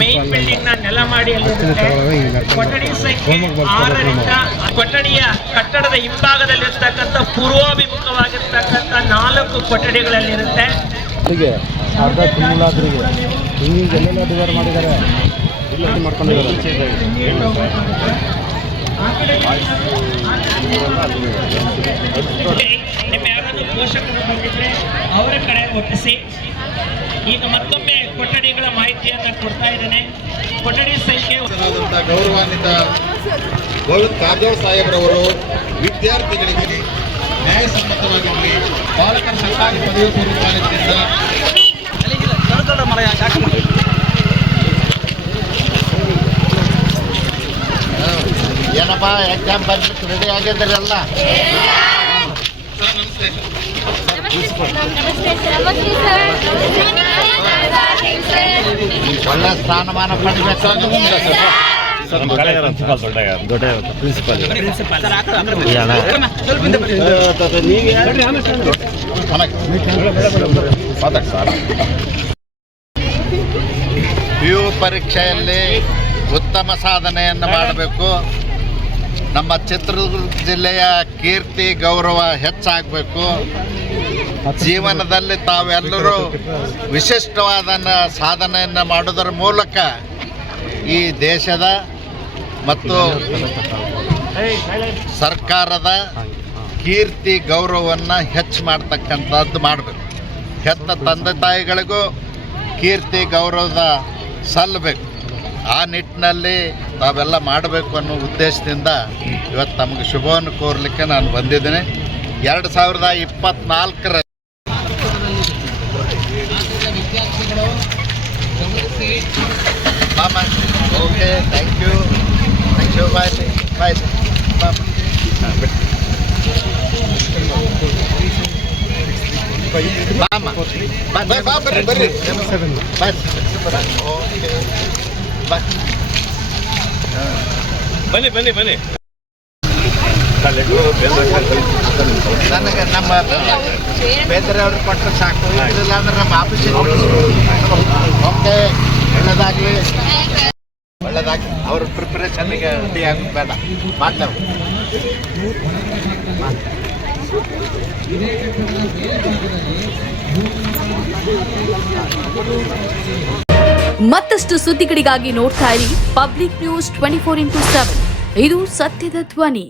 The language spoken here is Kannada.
ಮೇನ್ ಬಿಲ್ಡಿಂಗ್ ನ ನೆಲಮಾಡಿಯಲ್ಲಿರುತ್ತೆ. ಕೊಠಡಿ ಸಂಖ್ಯೆ 6ರಿಂದ ಕೊಠಡಿಯ ಕಟ್ಟಡದ ಹಿಂಭಾಗದಲ್ಲಿರ್ತಕ್ಕಂಥ ಪೂರ್ವಾಭಿಮುಖವಾಗಿರ್ತಕ್ಕಂಥ 4 ಕೊಠಡಿಗಳಲ್ಲಿರುತ್ತೆ. ಅರ್ಧ ತಿಂಗಳಾದ್ರಿಗೆ ಹಿಂಗೆಲ್ಲ ಡಿವೈಡ್ ಮಾಡಿದ್ದಾರೆ, ಮಾಡ್ಕೊಂಡಿದ್ದಾರೆ. ನಿಮ್ಮ ಯಾರಾದ್ರೂ ಪೋಷಕರು ಬಂದಿದ್ರೆ ಅವರ ಕಡೆ ಒಪ್ಪಿಸಿ. ಈಗ ಮತ್ತೊಮ್ಮೆ ಕೊಠಡಿಗಳ ಮಾಹಿತಿಯನ್ನು ಕೊಡ್ತಾ ಇದ್ದೇನೆ. ಕೊಠಡಿ ಸಂಖ್ಯೆ ಗೌರವಾನ್ವಿತ ಗೋವಿಂದ ಕಾರಜೋಳ ಸಾಹೇಬ್ರವರು ವಿದ್ಯಾರ್ಥಿಗಳಿಗೆ ನ್ಯಾಯಸಮ್ಮತವಾಗಿರಲಿ ಬಾಲಕರ ಸರ್ಕಾರಿ ಪದವಿ ಪೂರ್ವ ಕಾಲೇಜಿನಿಂದ ಏನಪ್ಪ ಎಕ್ಸಾಮ್ ಬರ್ಲಿಕ್ಕೆ ರೆಡಿ ಆಗಿದ್ದೀರಲ್ಲ? ಒಳ್ಳೆ ಸ್ಥಾನಮಾನ ಪಡಿಬೇಕು. PU ಪರೀಕ್ಷೆಯಲ್ಲಿ ಉತ್ತಮ ಸಾಧನೆಯನ್ನು ಮಾಡಬೇಕು. ನಮ್ಮ ಚಿತ್ರದುರ್ಗ ಜಿಲ್ಲೆಯ ಕೀರ್ತಿ ಗೌರವ ಹೆಚ್ಚಾಗಬೇಕು. ಜೀವನದಲ್ಲಿ ತಾವೆಲ್ಲರೂ ವಿಶಿಷ್ಟವಾದ ಸಾಧನೆಯನ್ನು ಮಾಡೋದರ ಮೂಲಕ ಈ ದೇಶದ ಮತ್ತು ಸರ್ಕಾರದ ಕೀರ್ತಿ ಗೌರವವನ್ನು ಹೆಚ್ಚು ಮಾಡ್ತಕ್ಕಂಥದ್ದು ಮಾಡಬೇಕು. ಹೆತ್ತ ತಂದೆ ತಾಯಿಗಳಿಗೂ ಕೀರ್ತಿ ಗೌರವದ ಸಲ್ಲಬೇಕು. ಆ ನಿಟ್ಟಿನಲ್ಲಿ ತಾವೆಲ್ಲ ಮಾಡಬೇಕು ಅನ್ನೋ ಉದ್ದೇಶದಿಂದ ಇವತ್ತು ತಮಗೆ ಶುಭವನ್ನು ಕೋರಲಿಕ್ಕೆ ನಾನು ಬಂದಿದ್ದೇನೆ. 2024 ಓಕೆ, ಥ್ಯಾಂಕ್ ಯು ಬಾಯ್ ಬಾಯ್ ಬರ್ರಿ ಬನ್ನಿ ಬನ್ನಿ. ನನಗೆ ನಮ್ಮ ಬೇದರೆ ಅವ್ರಿಗೆ ಕೊಟ್ಟರೆ ಸಾಕು, ಇಲ್ಲ ಅಂದ್ರೆ ನಮ್ಮ ಆಫೀಸಿಗೆ ಓಕೆ. ಒಳ್ಳೆದಾಗಲಿ. ಅವ್ರ ಪ್ರಿಪ್ರೇಷನ್ಗೆ ರೆಡಿ ಆಗೋದು ಬೇಡ, ಮಾಡ್ತೇವೆ. ಮತ್ತಷ್ಟು ಸುದ್ದಿಗಳಿಗಾಗಿ ನೋಡ್ತಾ ಇರಿ ಪಬ್ಲಿಕ್ ನ್ಯೂಸ್ 24x7. ಇದು ಸತ್ಯದ ಧ್ವನಿ.